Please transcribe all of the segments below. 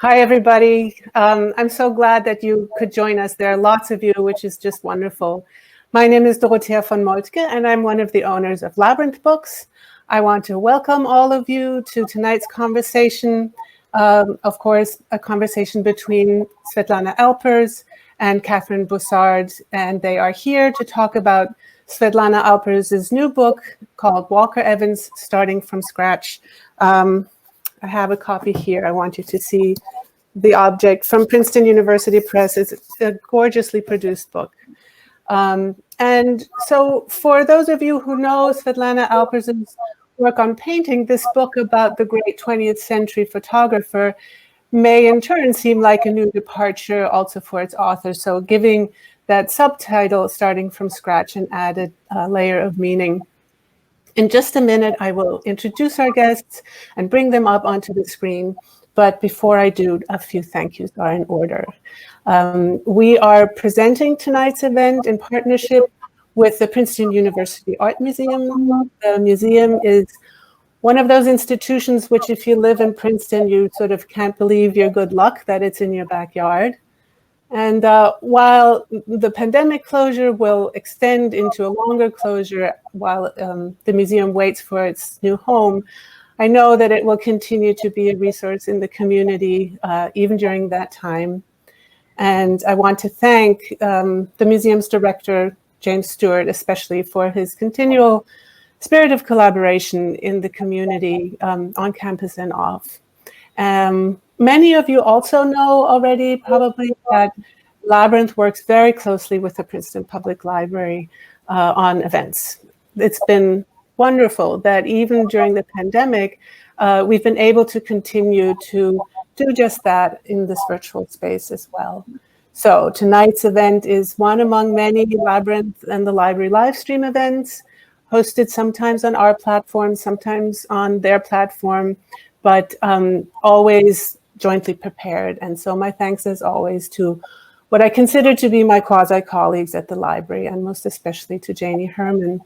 Hi, everybody. I'm so glad that you could join us. There are lots of you, which is just wonderful. My name is Dorothea von Moltke, and I'm one of the owners of Labyrinth Books. I want to welcome all of you to tonight's conversation. Of course, a conversation between Svetlana Alpers and Katherine Bussard, and they are here to talk about Svetlana Alpers' new book called Walker Evans, Starting from Scratch. I have a copy here. I want you to see the object from Princeton University Press. It's a gorgeously produced book. And so for those of you who know Svetlana Alpers' work on painting, this book about the great 20th century photographer may in turn seem like a new departure also for its author. So giving that subtitle, Starting from Scratch, an added layer of meaning. In just a minute, I will introduce our guests and bring them up onto the screen. But before I do, a few thank yous are in order. We are presenting tonight's event in partnership with the Princeton University Art Museum. The museum is one of those institutions which, if you live in Princeton, you sort of can't believe your good luck that it's in your backyard. And while the pandemic closure will extend into a longer closure while the museum waits for its new home, I know that it will continue to be a resource in the community even during that time. And I want to thank the museum's director, James Stewart, especially for his continual spirit of collaboration in the community on campus and off. Many of you also know already probably that Labyrinth works very closely with the Princeton Public Library on events. It's been wonderful that even during the pandemic, we've been able to continue to do just that in this virtual space as well. So tonight's event is one among many Labyrinth and the library live stream events, hosted sometimes on our platform, sometimes on their platform, but always jointly prepared. And so my thanks as always to what I consider to be my quasi-colleagues at the library, and most especially to Janie Herman.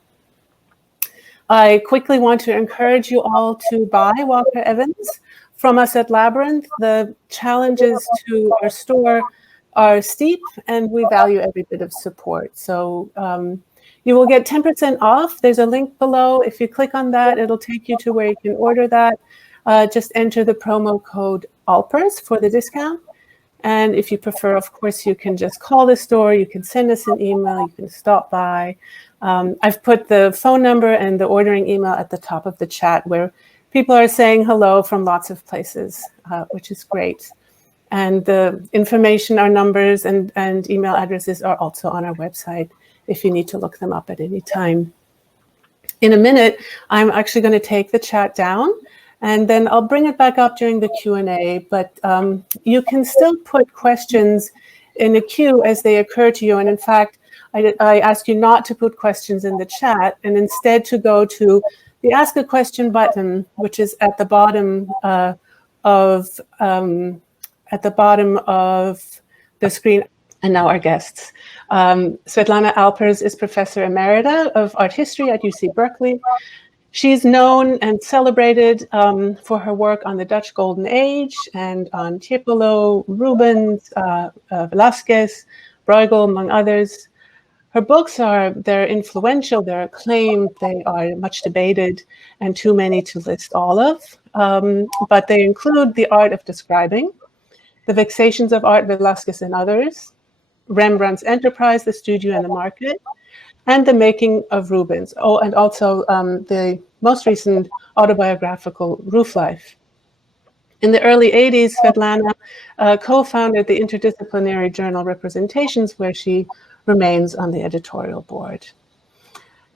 I quickly want to encourage you all to buy Walker Evans from us at Labyrinth. The challenges to our store are steep, and we value every bit of support. So you will get 10% off. There's a link below. If you click on that, it'll take you to where you can order that. Just enter the promo code Alpers for the discount. And if you prefer, of course, you can just call the store. You can send us an email. You can stop by. I've put the phone number and the ordering email at the top of the chat where people are saying hello from lots of places, which is great. And the information, our numbers and email addresses are also on our website if you need to look them up at any time. In a minute, I'm actually going to take the chat down, and then I'll bring it back up during the Q&A, but you can still put questions in the queue as they occur to you. And in fact, I ask you not to put questions in the chat and instead to go to the Ask a Question button, which is at the bottom of the screen. And now our guests. Svetlana Alpers is Professor Emerita of Art History at UC Berkeley. She's known and celebrated for her work on the Dutch Golden Age and on Tiepolo, Rubens, Velázquez, Bruegel, among others. Her books they're influential, they're acclaimed, they are much debated, and too many to list all of. But they include The Art of Describing, The Vexations of Art, Velázquez and Others, Rembrandt's Enterprise, The Studio and the Market, and The Making of Rubens. Oh, and also the most recent autobiographical, Roof Life. In the early 80s, Svetlana co-founded the interdisciplinary journal Representations, where she remains on the editorial board.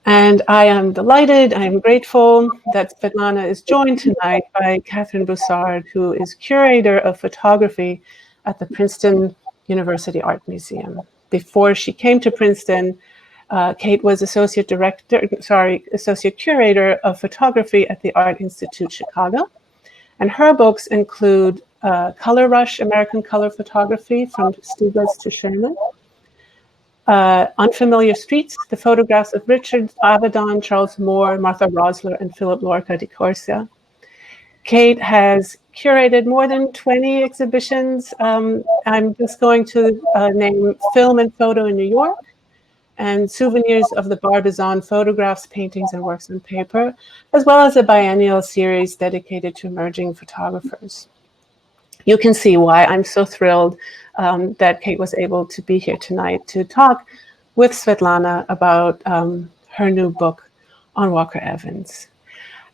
And I am delighted, I am grateful that Svetlana is joined tonight by Katherine Bussard, who is curator of photography at the Princeton University Art Museum. Before she came to Princeton, Kate was associate curator of photography at the Art Institute Chicago. And her books include Color Rush, American Color Photography from Stieglitz to Sherman, Unfamiliar Streets, the photographs of Richard Avedon, Charles Moore, Martha Rosler, and Philip Lorca di Corsia. Kate has curated more than 20 exhibitions. I'm just going to name Film and Photo in New York, and Souvenirs of the Barbizon, Photographs, Paintings, and Works on Paper, as well as a biennial series dedicated to emerging photographers. You can see why I'm so thrilled that Kate was able to be here tonight to talk with Svetlana about her new book on Walker Evans.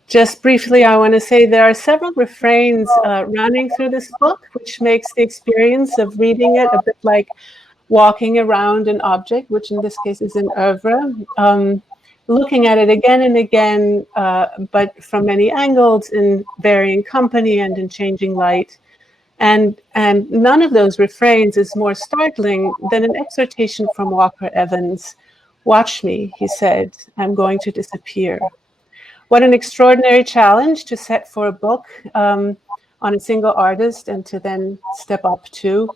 Just briefly, I want to say there are several refrains running through this book, which makes the experience of reading it a bit like walking around an object, which in this case is an oeuvre, looking at it again and again, but from many angles, in varying company and in changing light. And none of those refrains is more startling than an exhortation from Walker Evans. "Watch me," he said, "I'm going to disappear." What an extraordinary challenge to set for a book on a single artist and to then step up to.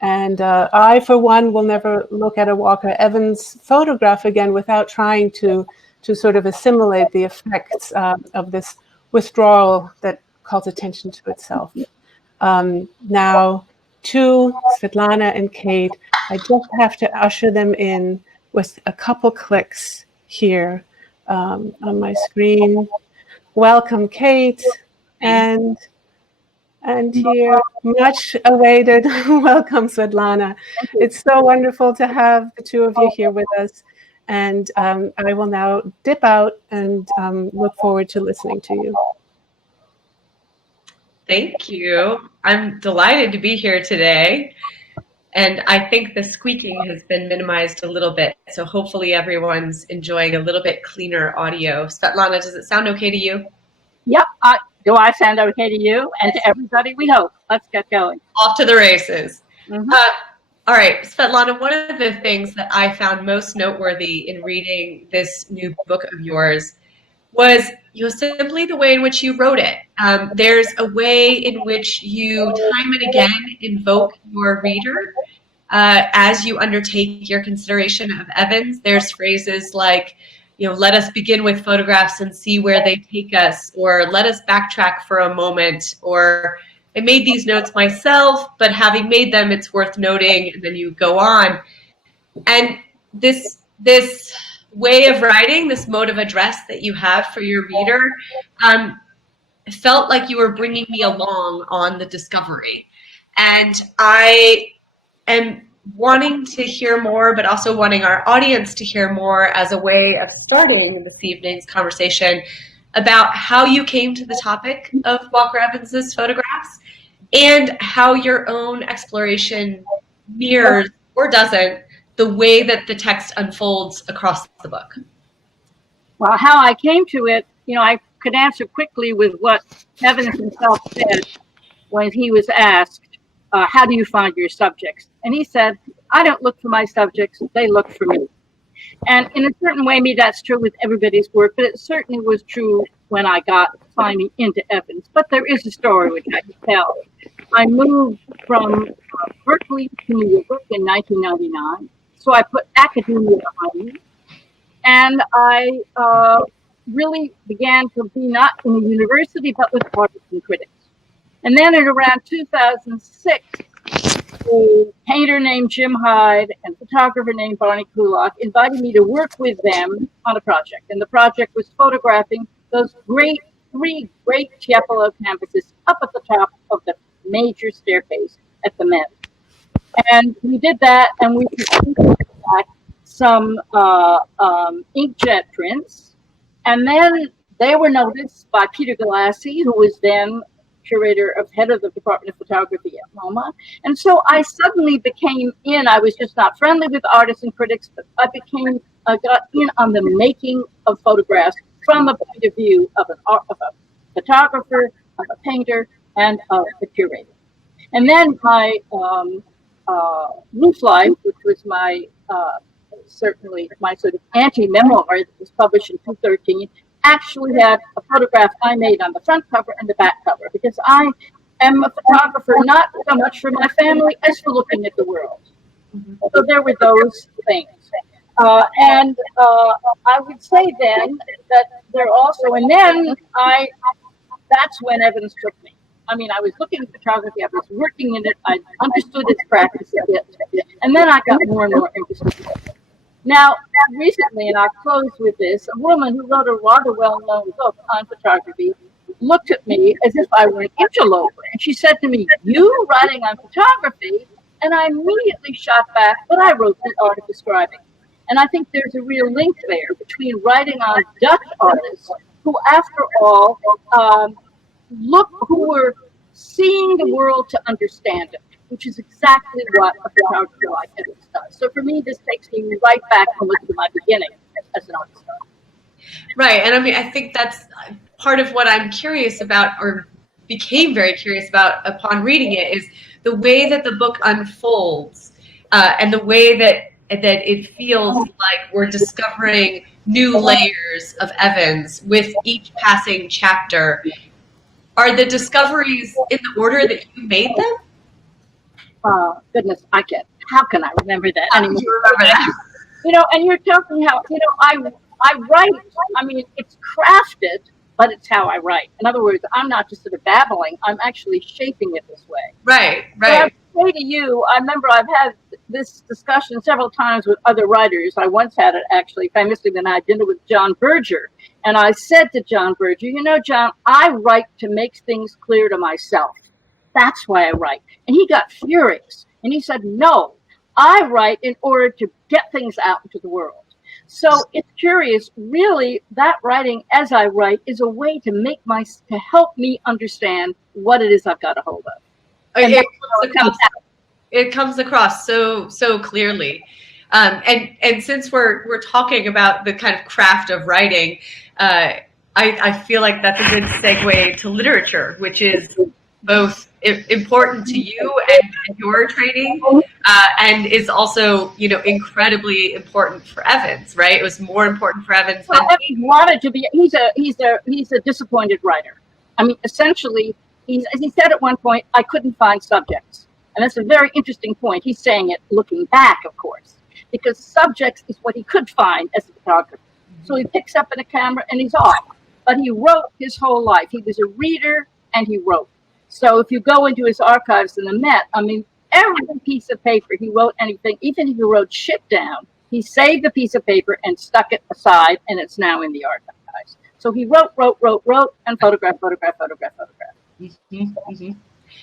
And I, for one, will never look at a Walker Evans photograph again without trying to sort of assimilate the effects of this withdrawal that calls attention to itself. Now, to Svetlana and Kate, I just have to usher them in with a couple clicks here on my screen. Welcome, Kate, and here, much awaited, welcome, Svetlana. It's so wonderful to have the two of you here with us, and I will now dip out and look forward to listening to you. Thank you. I'm delighted to be here today. And I think the squeaking has been minimized a little bit. So hopefully everyone's enjoying a little bit cleaner audio. Svetlana, does it sound okay to you? Yep. Do I sound okay to you and to everybody? We hope. Let's get going. Off to the races. Mm-hmm. All right, Svetlana, one of the things that I found most noteworthy in reading this new book of yours was simply the way in which you wrote it. There's a way in which you time and again invoke your reader as you undertake your consideration of Evans. There's phrases like, let us begin with photographs and see where they take us, or let us backtrack for a moment, or I made these notes myself, but having made them, it's worth noting, and then you go on. And this way of writing, this mode of address that you have for your reader, felt like you were bringing me along on the discovery. And I am wanting to hear more, but also wanting our audience to hear more as a way of starting this evening's conversation about how you came to the topic of Walker Evans's photographs and how your own exploration mirrors, or doesn't, the way that the text unfolds across the book. Well, how I came to it, I could answer quickly with what Evans himself said when he was asked, how do you find your subjects? And he said, I don't look for my subjects, they look for me. And in a certain way, maybe that's true with everybody's work, but it certainly was true when I got finally into Evans. But there is a story which I can tell. I moved from Berkeley to New York in 1999. So I put academia behind me, and I really began to be not in the university, but with artists and critics. And then in around 2006, a painter named Jim Hyde and a photographer named Barney Kulak invited me to work with them on a project. And the project was photographing those three great Tiepolo canvases up at the top of the major staircase at the Met. And we did that, and we produced some inkjet prints. And then they were noticed by Peter Galassi, who was then head of the Department of Photography at MoMA. And so I suddenly became I was just not friendly with artists and critics, but I got in on the making of photographs from the point of view of a photographer, of a painter, and of a curator. And then my Roof Life, which was my certainly my sort of anti-memoir that was published in 2013, actually had a photograph I made on the front cover and the back cover, because I am a photographer not so much for my family as for looking at the world. So there were those things. And I would say then that there also, and then that's when Evans took me. I mean, I was looking at photography, I was working in it, I understood its practice a bit, and then I got more and more interested in it. Now, recently, and I'll close with this, a woman who wrote a rather well-known book on photography looked at me as if I were an interloper, and she said to me, "You writing on photography?" And I immediately shot back, but I wrote the art of describing. And I think there's a real link there between writing on Dutch artists who, after all, who were seeing the world to understand it, which is exactly what a photographer like Evans does. So for me, this takes me right back almost to my beginning as an artist. Right, and I mean, I think that's part of what I'm curious about, or became very curious about upon reading it, is the way that the book unfolds, and the way that it feels like we're discovering new layers of Evans with each passing chapter. Are the discoveries in the order that you made them? Goodness, how can I remember that anymore? You remember that? You know, and you're talking how, you know, I write, I mean, it's crafted, but it's how I write. In other words, I'm not just sort of babbling, I'm actually shaping it this way. Right, So right. I say to you, I remember I've had this discussion several times with other writers. I once had it actually famously when I had dinner with John Berger. And I said to John Berger, "You know, John, I write to make things clear to myself. That's why I write." And he got furious. And he said, "No, I write in order to get things out into the world." So it's curious, really, that writing as I write is a way to help me understand what it is I've got a hold of. And It comes across so clearly, and since we're talking about the kind of craft of writing, I feel like that's a good segue to literature, which is both important to you and your training, and is also, you know, incredibly important for Evans. Right? It was more important for Evans than Evans wanted to be. He's a disappointed writer. I mean, essentially, as he said at one point, "I couldn't find subjects." And that's a very interesting point. He's saying it looking back, of course, because subjects is what he could find as a photographer. So he picks up a camera and he's off. But he wrote his whole life. He was a reader and he wrote. So if you go into his archives in the Met, I mean, every piece of paper he wrote anything, even if he wrote shit down, he saved the piece of paper and stuck it aside, and it's now in the archives. So he wrote, and photographed. Mm-hmm, mm-hmm.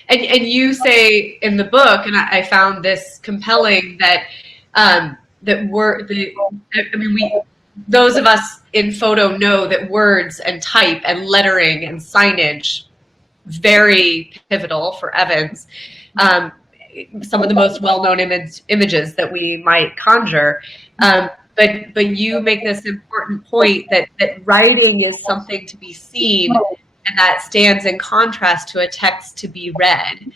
And you say in the book, and I found this compelling, that those of us in photo know that words and type and lettering and signage, very pivotal for Evans. Some of the most well-known images that we might conjure. But you make this important point that writing is something to be seen, and that stands in contrast to a text to be read.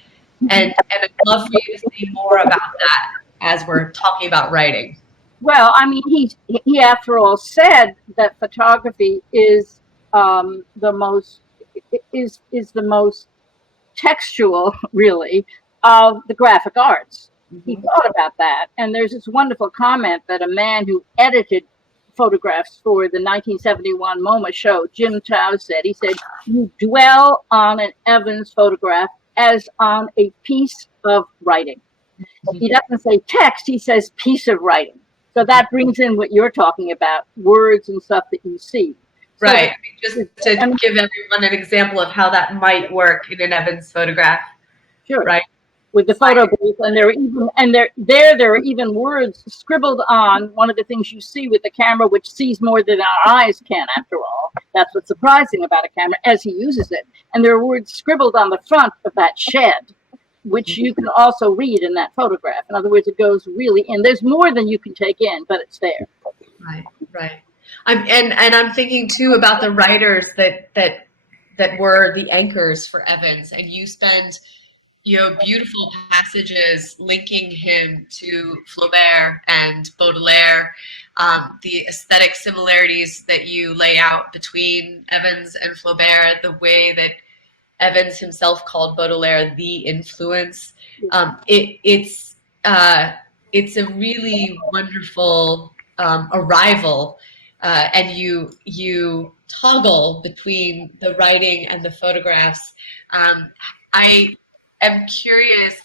And I'd love for you to say more about that as we're talking about writing. Well, I mean, he after all said that photography is the most textual, really, of the graphic arts. Mm-hmm. He thought about that, and there's this wonderful comment that a man who edited photographs for the 1971 MoMA show, Jim Chow, said. He said, "You dwell on an Evans photograph as on a piece of writing." Mm-hmm. He doesn't say text, he says piece of writing. So that brings in what you're talking about, words and stuff that you see. So, right. I mean, just to give everyone an example of how that might work in an Evans photograph. Sure. Right. With the photo booth, and there are even words scribbled on one of the things you see with the camera, which sees more than our eyes can, after all. That's what's surprising about a camera as he uses it. And there are words scribbled on the front of that shed, which you can also read in that photograph. In other words, it goes really in. There's more than you can take in, but it's there. Right. I'm thinking too about the writers that were the anchors for Evans, and you spend, you know, beautiful passages linking him to Flaubert and Baudelaire, the aesthetic similarities that you lay out between Evans and Flaubert, the way that Evans himself called Baudelaire the influence. It's a really wonderful arrival, and you toggle between the writing and the photographs. I am curious,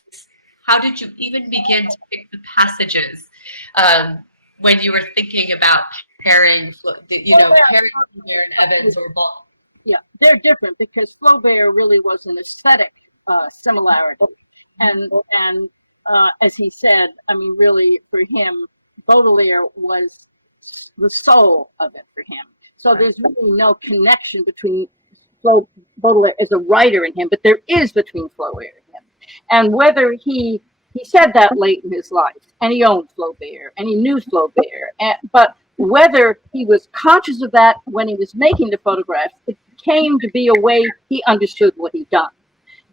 how did you even begin to pick the passages when you were thinking about pairing, pairing Flaubert and Evans or Ball? Yeah, they're different because Flaubert really was an aesthetic similarity, and as he said, I mean, really for him, Baudelaire was the soul of it for him. So there's really no connection between Baudelaire as a writer and him, but there is between Flaubert and him. And whether he said that late in his life, and he owned Flaubert, and he knew Flaubert, but whether he was conscious of that when he was making the photographs, it came to be a way he understood what he'd done.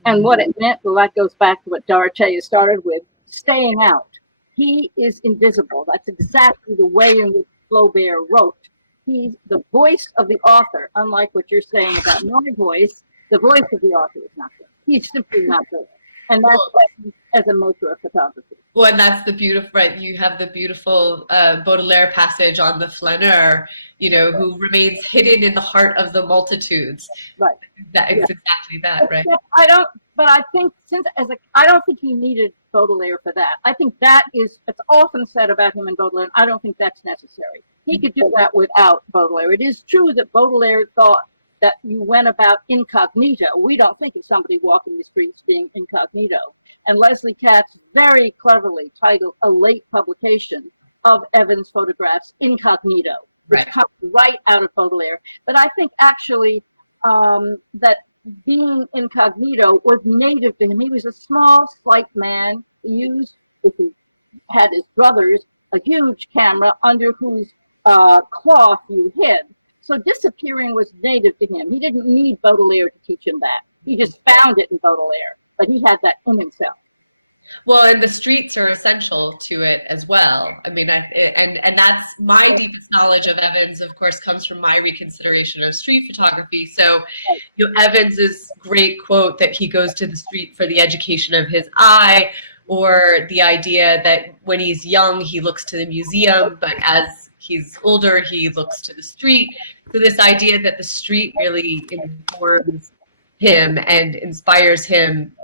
And what it meant, well, that goes back to what Dorothea started with, staying out. He is invisible. That's exactly the way in which Flaubert wrote. He's the voice of the author, unlike what you're saying about my voice. The voice of the author is not there. He's simply not there. And that's as a maker of photography. Well, and that's the beautiful, right? You have the beautiful Baudelaire passage on the flaneur, who remains hidden in the heart of the multitudes. Right. It's exactly that, right? I think I don't think he needed Baudelaire for that. I think it's often said about him and Baudelaire, and I don't think that's necessary. He could do that without Baudelaire. It is true that Baudelaire thought that you went about incognito. We don't think of somebody walking the streets being incognito. And Leslie Katz very cleverly titled a late publication of Evans' photographs Incognito, which comes right out of Baudelaire. But I think actually that being incognito was native to him. He was a small, slight man. He used, if he had his brothers, a huge camera under whose cloth you hid. So disappearing was native to him. He didn't need Baudelaire to teach him that. He just found it in Baudelaire, but he had that in himself. Well, and the streets are essential to it as well. I mean, and that's my deepest knowledge of Evans, of course, comes from my reconsideration of street photography. So, Evans's great quote that he goes to the street for the education of his eye, or the idea that when he's young, he looks to the museum, but as he's older, he looks to the street. So this idea that the street really informs him and inspires him.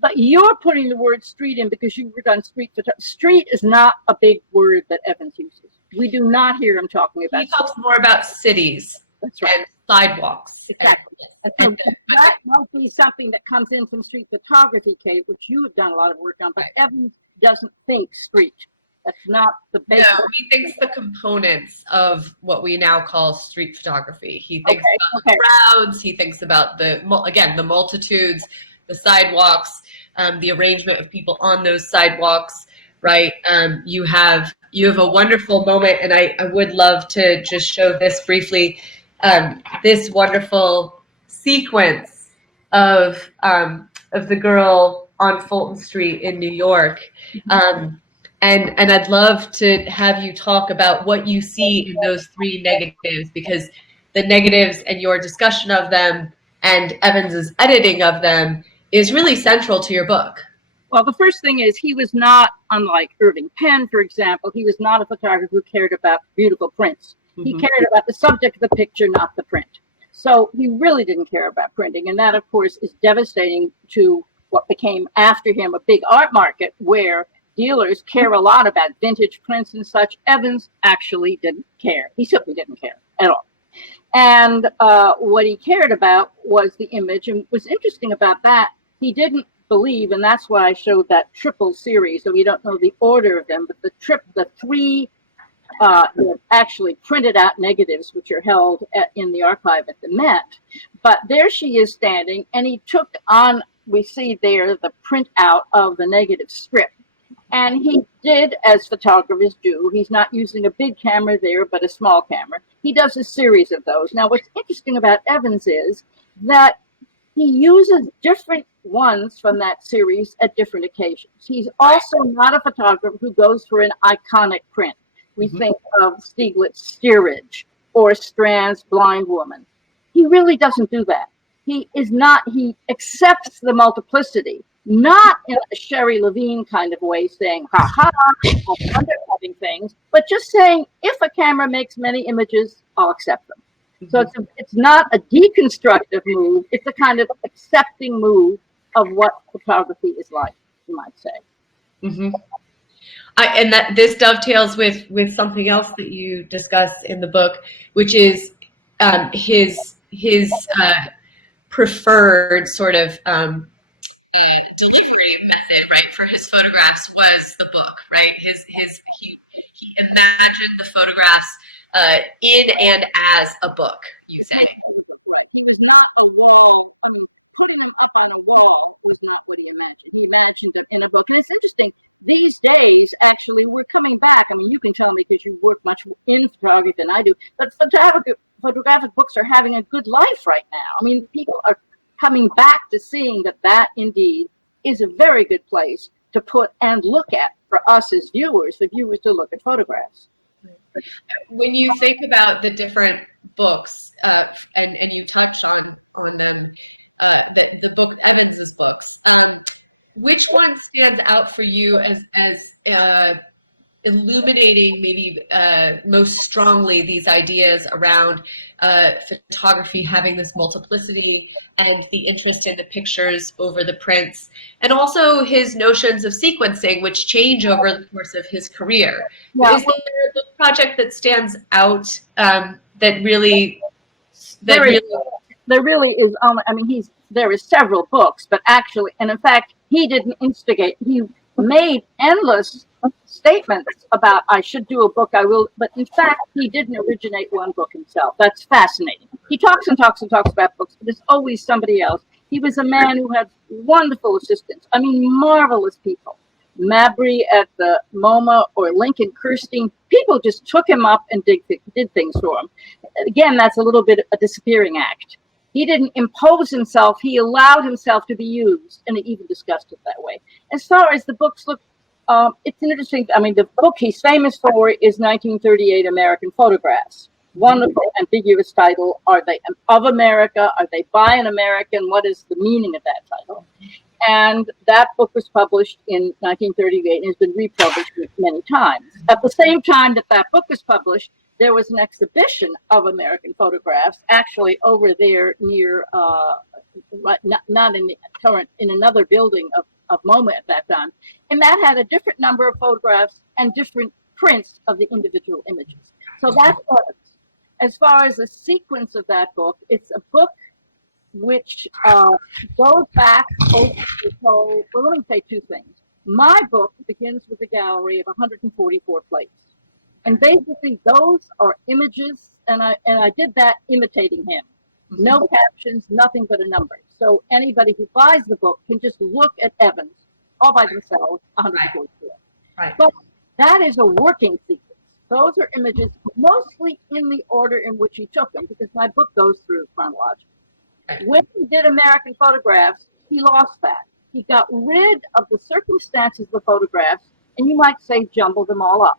But you're putting the word street in because you've done street photography. Street is not a big word that Evans uses. We do not hear him talking about. He talks more about cities. That's right. And sidewalks. Exactly. And so that might be something that comes in from street photography, Kate, which you have done a lot of work on, but Evans doesn't think street. That's not the basic. No, he thinks the components of what we now call street photography. He thinks about the crowds. He thinks about the multitudes, the sidewalks, the arrangement of people on those sidewalks, right? You have a wonderful moment, and I would love to just show this briefly. This wonderful sequence of the girl on Fulton Street in New York. And I'd love to have you talk about what you see in those three negatives, because the negatives and your discussion of them and Evans's editing of them is really central to your book. Well, the first thing is he was not, unlike Irving Penn, for example, he was not a photographer who cared about beautiful prints. He cared about the subject of the picture, not the print. So he really didn't care about printing. And that, of course, is devastating to what became after him a big art market where dealers care a lot about vintage prints and such. Evans actually didn't care. He simply didn't care at all. And what he cared about was the image. And what's interesting about that, he didn't believe, and that's why I showed that triple series, so we don't know the order of them, but the three actually printed out negatives, which are held in the archive at the Met. But there she is standing, and he took on, we see there, the print out of the negative strip. And he did, as photographers do, he's not using a big camera there, but a small camera. He does a series of those. Now, what's interesting about Evans is that he uses different ones from that series at different occasions. He's also not a photographer who goes for an iconic print. We think of Stieglitz's Steerage or Strand's Blind Woman. He really doesn't do that. He accepts the multiplicity, not in a Sherry Levine kind of way, saying, ha, I'm undercutting things, but just saying, if a camera makes many images, I'll accept them. So it's not a deconstructive move. It's a kind of accepting move of what photography is like, you might say. Mm-hmm. And that this dovetails with something else that you discuss in the book, which is his preferred sort of delivery method, right, for his photographs was the book, right? He imagined the photographs in and as a book, you say. Right. He was not a wall. I mean, putting them up on a wall was not what he imagined. He imagined them in a book. And it's interesting, these days, actually, we're coming back. I mean, you can tell me because you work much in photography than I do, but photographic books are having a good life right now. I mean, people are coming back to seeing that indeed is a very good place to put and look at for us as viewers, the viewers to look at photographs. When you think about the different books, and you touch on them, the book, Evans's books, which one stands out for you as illuminating maybe most strongly these ideas around photography having this multiplicity and the interest in the pictures over the prints, and also his notions of sequencing, which change over the course of his career? Yeah. Is there a book project that stands out there really is? I mean, there is several books, but actually, and in fact, he didn't instigate. He made endless statements about I should do a book, I will, but in fact, he didn't originate one book himself. That's fascinating. He talks and talks and talks about books, but there's always somebody else. He was a man who had wonderful assistants. I mean, marvelous people. Mabry at the MoMA or Lincoln Kirstein, people just took him up and did things for him. Again, that's a little bit a disappearing act. He didn't impose himself. He allowed himself to be used, and he even discussed it that way. As far as the books look, it's an interesting, I mean, the book he's famous for is 1938 American Photographs. Wonderful, ambiguous title. Are they of America? Are they by an American? What is the meaning of that title? And that book was published in 1938 and has been republished many times. At the same time that book was published, there was an exhibition of American photographs actually over there near, not in the current, in another building of MoMA at that time. And that had a different number of photographs and different prints of the individual images. So that's what it is. As far as the sequence of that book, it's a book which goes back over the whole, well, let me say two things. My book begins with a gallery of 144 plates. And basically those are images, and I did that imitating him. No captions, nothing but a number. So anybody who buys the book can just look at Evans all by themselves, 144. Right. But that is a working sequence. Those are images mostly in the order in which he took them, because my book goes through chronologically. Right. When he did American Photographs, he lost that. He got rid of the circumstances of the photographs, and you might say jumbled them all up.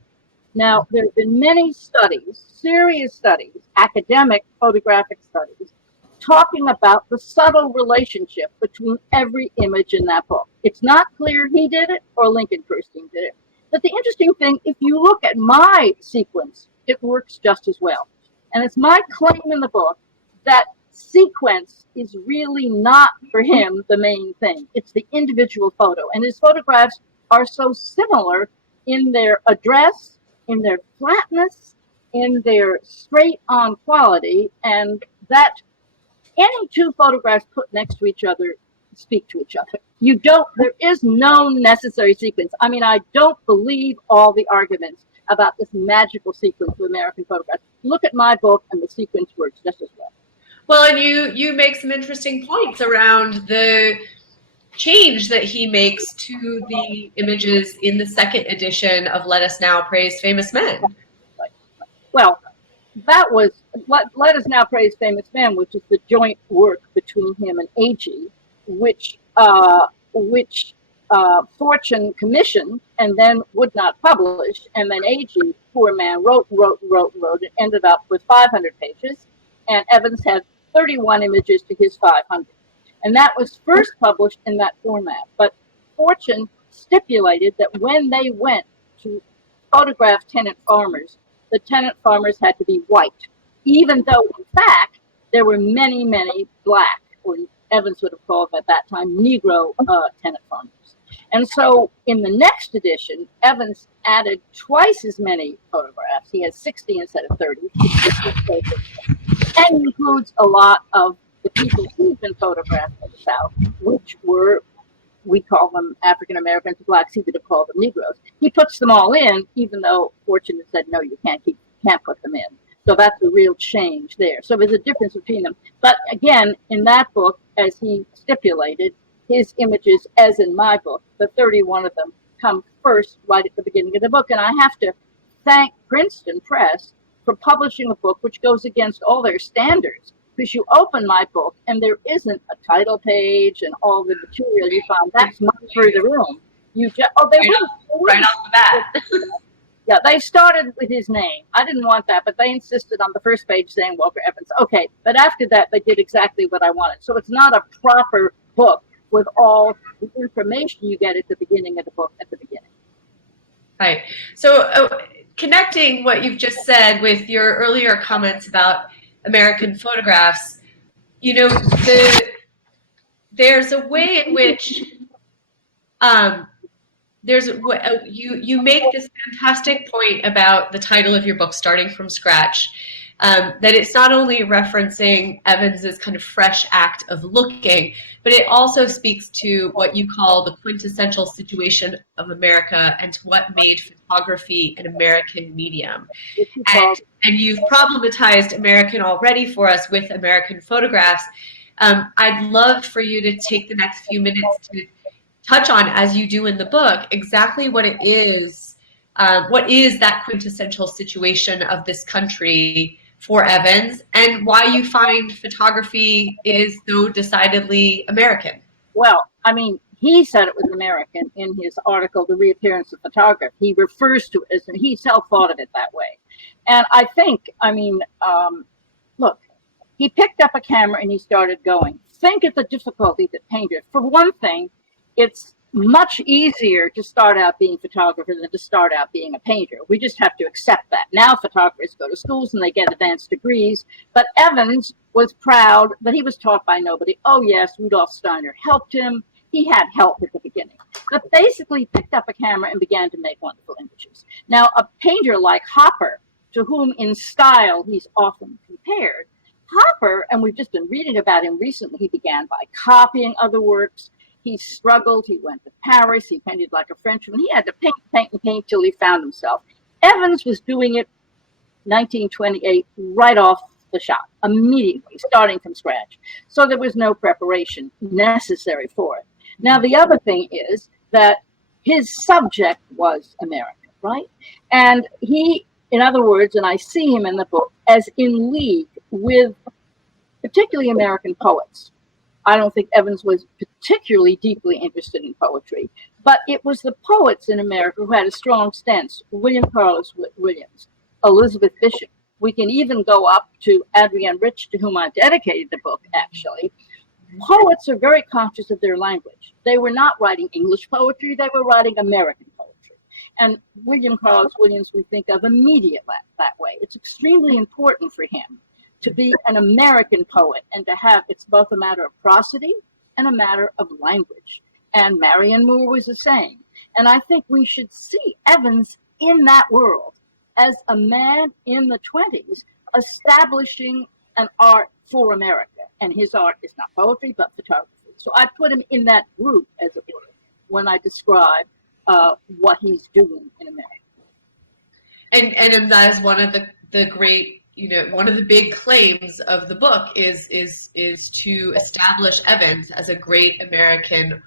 Now, there have been many studies, serious studies, academic photographic studies, talking about the subtle relationship between every image in that book. It's not clear he did it or Lincoln Kirstein did it. But the interesting thing, if you look at my sequence, it works just as well. And it's my claim in the book that sequence is really not for him the main thing. It's the individual photo. And his photographs are so similar in their address, in their flatness, in their straight-on quality, and that any two photographs put next to each other speak to each other. There is no necessary sequence. I mean, I don't believe all the arguments about this magical sequence of American photographs. Look at my book, and the sequence works just as well. Well, and you make some interesting points around the change that he makes to the images in the second edition of Let Us Now Praise Famous Men. Right. Well, that was Let Us Now Praise Famous Men, which is the joint work between him and A.G., which Fortune commissioned and then would not publish, and then A.G., poor man, wrote, and ended up with 500 pages, and Evans had 31 images to his 500. And that was first published in that format. But Fortune stipulated that when they went to photograph tenant farmers, the tenant farmers had to be white, even though, in fact, there were many, many black or Evans would have called them at that time Negro tenant farmers. And so in the next edition, Evans added twice as many photographs. He has 60 instead of 30. And includes a lot of the people who've been photographed in the South, which were, we call them African Americans, blacks, he would have called them Negroes. He puts them all in, even though Fortune said, no, you can't put them in. So that's a real change there. So there's a difference between them. But again, in that book, as he stipulated, his images, as in my book, the 31 of them come first right at the beginning of the book. And I have to thank Princeton Press for publishing a book which goes against all their standards. Because you open my book and there isn't a title page and all the material you found. That's much further in. You just right off the bat. Yeah, they started with his name. I didn't want that, but they insisted on the first page saying Walker Evans. Okay, but after that, they did exactly what I wanted. So it's not a proper book with all the information you get at the beginning of the book at the beginning. Right. So connecting what you've just said with your earlier comments about American photographs, you know, there's a way in which you make this fantastic point about the title of your book, Starting from Scratch, that it's not only referencing Evans's kind of fresh act of looking, but it also speaks to what you call the quintessential situation of America and to what made photography an American medium. And you've problematized American already for us with American photographs. I'd love for you to take the next few minutes to touch on, as you do in the book, exactly what it is. What is that quintessential situation of this country for Evans, and why you find photography is so decidedly American? Well, I mean, he said it was American in his article, The Reappearance of Photography. He refers to it as, and he self-thought of it that way. And I think, I mean, look, he picked up a camera and he started going. Think of the difficulty that painters, for one thing, it's much easier to start out being a photographer than to start out being a painter. We just have to accept that. Now photographers go to schools and they get advanced degrees, but Evans was proud that he was taught by nobody. Oh yes, Rudolf Steiner helped him. He had help at the beginning, but basically picked up a camera and began to make wonderful images. Now a painter like Hopper, to whom in style he's often compared, Hopper, and we've just been reading about him recently, he began by copying other works. He struggled. He went to Paris. He painted like a Frenchman. He had to paint till he found himself. Evans was doing it 1928 right off the shot, immediately, starting from scratch. So there was no preparation necessary for it. Now, the other thing is that his subject was America, right? And he, in other words, and I see him in the book, as in league with particularly American poets. I don't think Evans was particularly deeply interested in poetry, but it was the poets in America who had a strong stance. William Carlos Williams, Elizabeth Bishop. We can even go up to Adrienne Rich, to whom I dedicated the book, actually. Poets are very conscious of their language. They were not writing English poetry, they were writing American poetry. And William Carlos Williams we think of immediately that way. It's extremely important for him to be an American poet and to have, it's both a matter of prosody and a matter of language. And Marianne Moore was the same. And I think we should see Evans in that world as a man in the 20s establishing an art for America. And his art is not poetry, but photography. So I put him in that group, as it were, when I describe what he's doing in America. And that is one of the great, you know, one of the big claims of the book is to establish Evans as a great American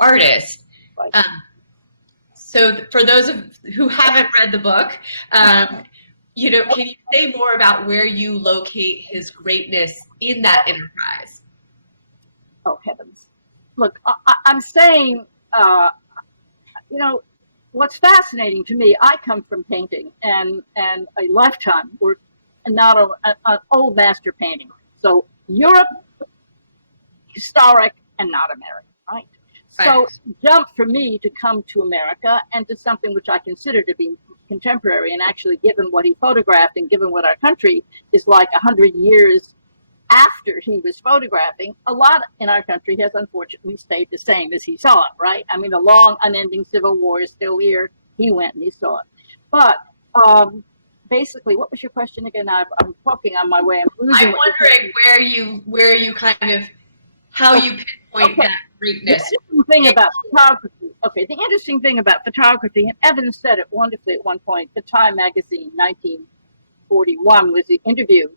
artist. Right. So for those who haven't read the book, you know, can you say more about where you locate his greatness in that enterprise? Oh, heavens. Look, I'm saying, you know, what's fascinating to me, I come from painting and a lifetime work, and not an old master painting. So Europe, historic, and not American, right? So jump for me to come to America and to something which I consider to be contemporary, and actually given what he photographed and given what our country is like 100 years after he was photographing, a lot in our country has unfortunately stayed the same as he saw it, right? I mean, the long, unending civil war is still here. He went and he saw it. But basically, what was your question again? I'm talking on my way. I'm wondering where you kind of, how you pinpoint that greatness. The interesting thing about photography, the interesting thing about photography, and Evans said it wonderfully at one point, the Time magazine, 1941 was the interview,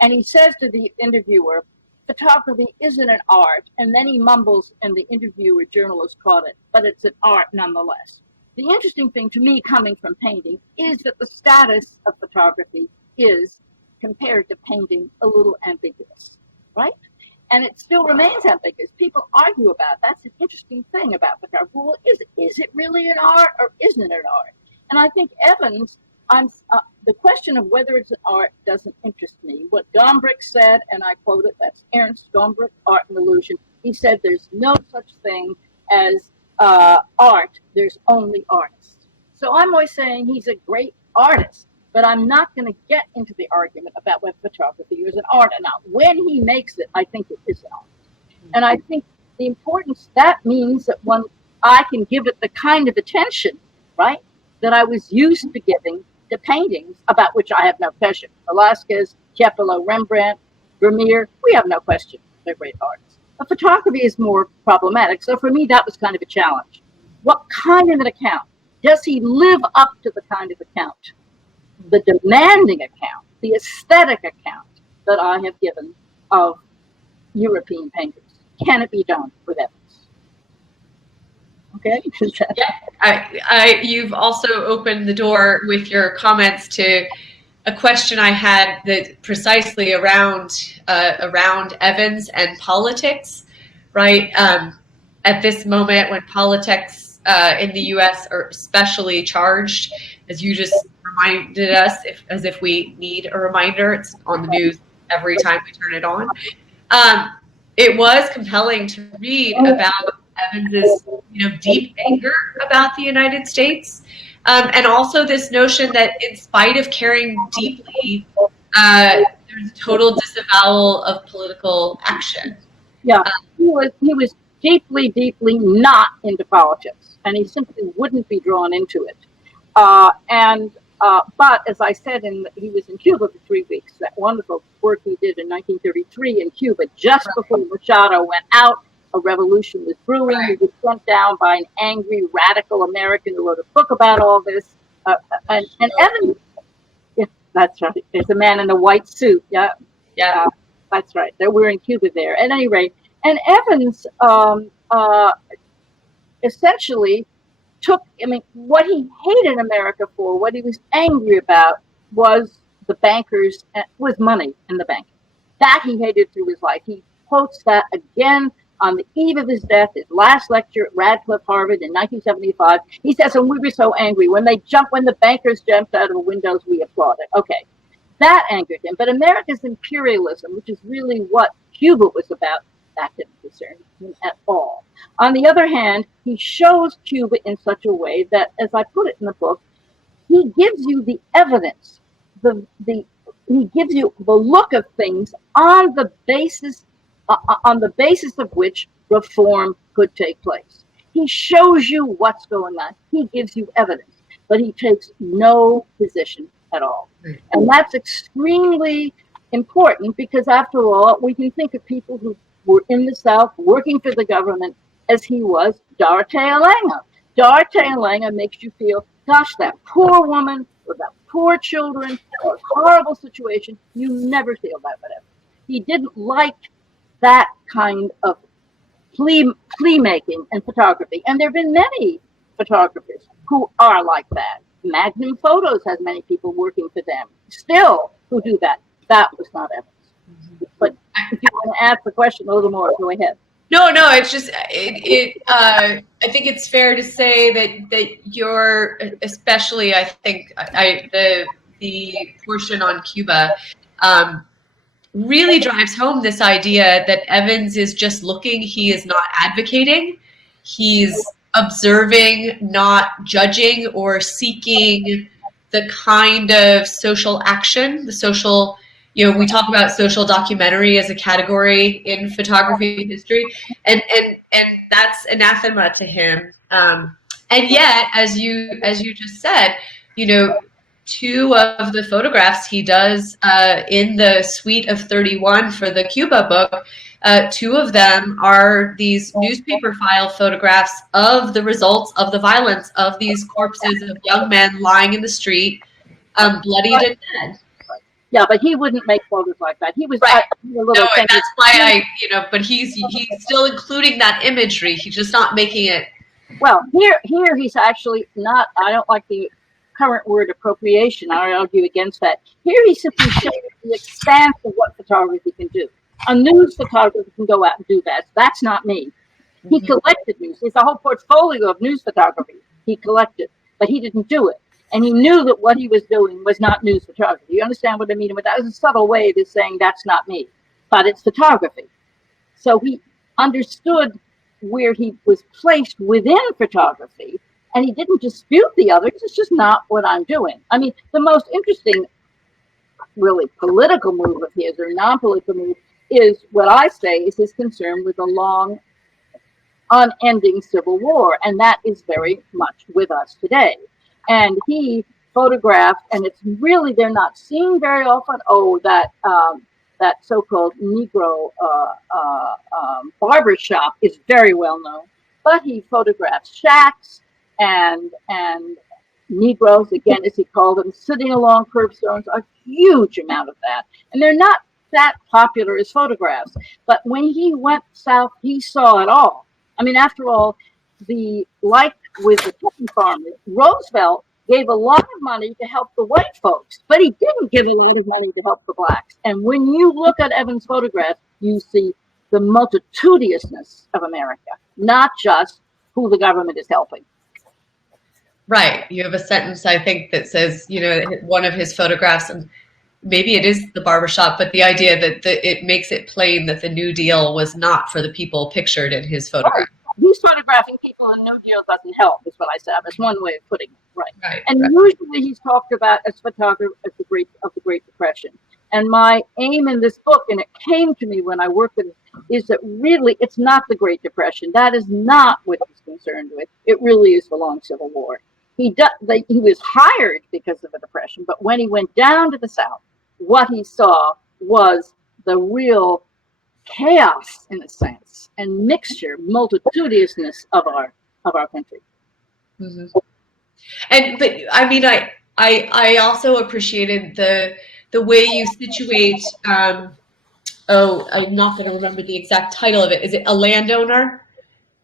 and he says to the interviewer, photography isn't an art, and then he mumbles, and the interviewer journalist caught it, but it's an art nonetheless. The interesting thing to me coming from painting is that the status of photography is, compared to painting, a little ambiguous, right? And it still remains ambiguous. People argue about it. That's an interesting thing about photography. Well, is it really an art or isn't it an art? And I think Evans, the question of whether it's an art doesn't interest me. What Gombrich said, and I quote it, that's Ernst Gombrich, Art and Illusion. He said there's no such thing as art, there's only artists. So I'm always saying he's a great artist, but I'm not going to get into the argument about whether photography is an art or not. When he makes it, I think it is an art. And I think the importance, that means that when I can give it the kind of attention, right, that I was used to giving to paintings about which I have no question. Velázquez, Tiepolo, Rembrandt, Vermeer, we have no question. They're great artists. But photography is more problematic. So for me, that was kind of a challenge. What kind of an account? Does he live up to the kind of account, the demanding account, the aesthetic account that I have given of European painters? Can it be done with Evans? Okay. Yeah, you've also opened the door with your comments to a question I had that precisely around Evans and politics, right? At this moment, when politics in the U.S. are especially charged, as you just reminded us, as if we need a reminder, it's on the news every time we turn it on. It was compelling to read about Evans's, deep anger about the United States, and also this notion that in spite of caring deeply, there's a total disavowal of political action. Yeah, he was deeply, deeply not into politics, and he simply wouldn't be drawn into it. But as I said, he was in Cuba for 3 weeks. That wonderful work he did in 1933 in Cuba, just before Machado went out. A revolution was brewing. He was sent down by an angry radical American who wrote a book about all this. And Evans, yeah, that's right. There's a man in a white suit. Yeah, that's right. We're in Cuba there. At any rate, and Evans essentially took. I mean, what he hated America for, what he was angry about, was the bankers, was money in the bank. That he hated through his life. He quotes that again on the eve of his death, his last lecture at Radcliffe, Harvard in 1975. He says, and we were so angry. When the bankers jumped out of the windows, we applauded. Okay, that angered him. But America's imperialism, which is really what Cuba was about, that didn't concern him at all. On the other hand, he shows Cuba in such a way that, as I put it in the book, he gives you the evidence, he gives you the look of things on the basis of which reform could take place. He shows you what's going on. He gives you evidence, but he takes no position at all. And that's extremely important because, after all, we can think of people who were in the South working for the government as he was, Dorothea Lange. Dorothea Lange makes you feel, gosh, that poor woman with that poor children, a horrible situation. You never feel that with him. He didn't like that kind of plea making and photography. And there have been many photographers who are like that. Magnum Photos has many people working for them still who do that. That was not Evans. Mm-hmm. But if you want to ask the question a little more, go ahead. No, it's just I think it's fair to say that you're, especially I think the portion on Cuba really drives home this idea that Evans is just looking. He is not advocating. He's observing, not judging or seeking the kind of social action, the social we talk about social documentary as a category in photography history, and that's anathema to him. And yet, as you just said, two of the photographs he does in the suite of 31 for the Cuba book, two of them are these newspaper file photographs of the results of the violence of these corpses of young men lying in the street, bloodied and dead. Yeah, but he wouldn't make photos like that. He was right. A little no, and that's why but he's still including that imagery. He's just not making it. Well, here he's actually not. I don't like the current word appropriation. I argue against that. Here he simply shows the expanse of what photography can do. A news photographer can go out and do that. That's not me. He collected news. It's a whole portfolio of news photography he collected, but he didn't do it. And he knew that what he was doing was not news photography. You understand what I mean? But that was a subtle way of saying that's not me, but it's photography. So he understood where he was placed within photography, and he didn't dispute the others. It's just not what I'm doing. I mean, the most interesting, really political move of his, or non-political move, is what I say is his concern with the long, unending Civil War, and that is very much with us today. And he photographed, and it's really, they're not seen very often. Oh, that so-called Negro barber shop is very well known. But he photographed shacks and Negroes, again, as he called them, sitting along curbstones, a huge amount of that. And they're not that popular as photographs. But when he went south, he saw it all. I mean, after all, like with the chicken farmers, Roosevelt gave a lot of money to help the white folks, but he didn't give a lot of money to help the blacks. And when you look at Evans' photographs, you see the multitudinousness of America, not just who the government is helping. Right. You have a sentence, I think, that says, one of his photographs, and maybe it is the barbershop, but the idea that it makes it plain that the New Deal was not for the people pictured in his photograph. Right. He's photographing people the New Deal doesn't help, is what I said. That's one way of putting it. Right. And usually he's talked about as photographer of the Great Depression. And my aim in this book, and it came to me when I worked with it, is that really it's not the Great Depression. That is not what he's concerned with. It really is the long Civil War. He was hired because of the Depression, but when he went down to the South, what he saw was the real chaos, in a sense, and mixture, multitudinousness of our country. Mm-hmm. But I mean, I also appreciated the way you situate. I'm not going to remember the exact title of it. Is it A Landowner?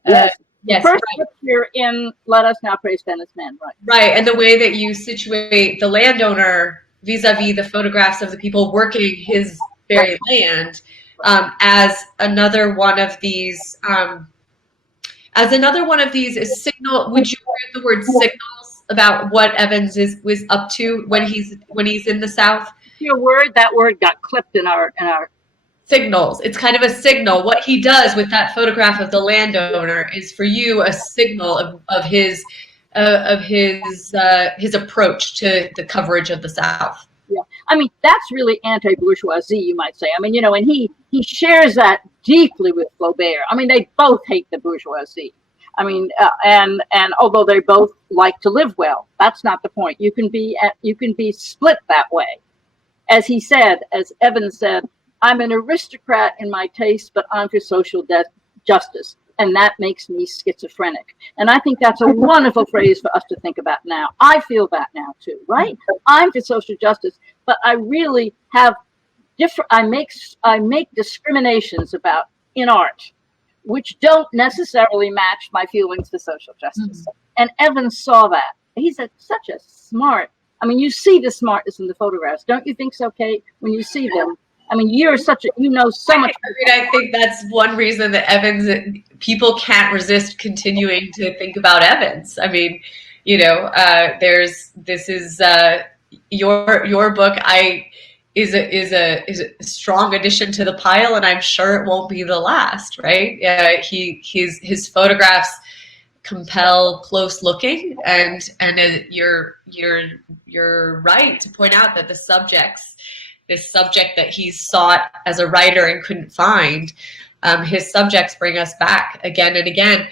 Yes. Yes. First picture in Let Us Now Praise Venice Men. Right. Right, and the way that you situate the landowner vis-a-vis the photographs of the people working his very land, as another one of these. Is signal. Would you use the word signals about what Evans was up to when he's in the South? That word got clipped in our signals. It's kind of a signal. What he does with that photograph of the landowner is for you a signal of his approach to the coverage of the South. Yeah, I mean that's really anti-bourgeoisie, you might say. I mean, and he shares that deeply with Flaubert. I mean, they both hate the bourgeoisie. I mean, and although they both like to live well, that's not the point. You can be split that way, as Evans said. I'm an aristocrat in my taste, but I'm for social justice, and that makes me schizophrenic. And I think that's a wonderful phrase for us to think about now. I feel that now too, right? I'm for social justice, but I really have I make discriminations about in art, which don't necessarily match my feelings for social justice. Mm-hmm. And Evans saw that. He's such a smart. I mean, you see the smartness in the photographs, don't you think so, Kate? When you see them. I mean, you know so much. I think that's one reason that Evans, people can't resist continuing to think about Evans. I mean, your book is a strong addition to the pile, and I'm sure it won't be the last, right? His photographs compel close looking, and you're right to point out that the subjects this subject that he's sought as a writer and couldn't find. His subjects bring us back again and again.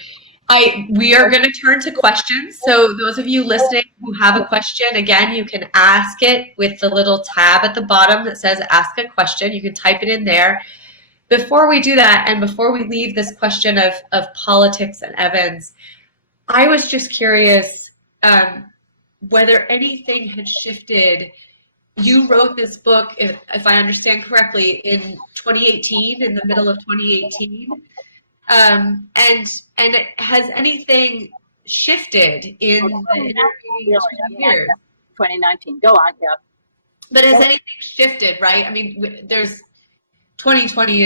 We are going to turn to questions. So those of you listening who have a question, again, you can ask it with the little tab at the bottom that says ask a question. You can type it in there. Before we do that, and before we leave this question of politics and Evans, I was just curious whether anything had shifted. You wrote this book, if I understand correctly, in 2018, in the middle of 2018. And has anything shifted in the intervening 2 years? 2019. Go on, yeah. But has anything shifted, right? I mean, there's 2020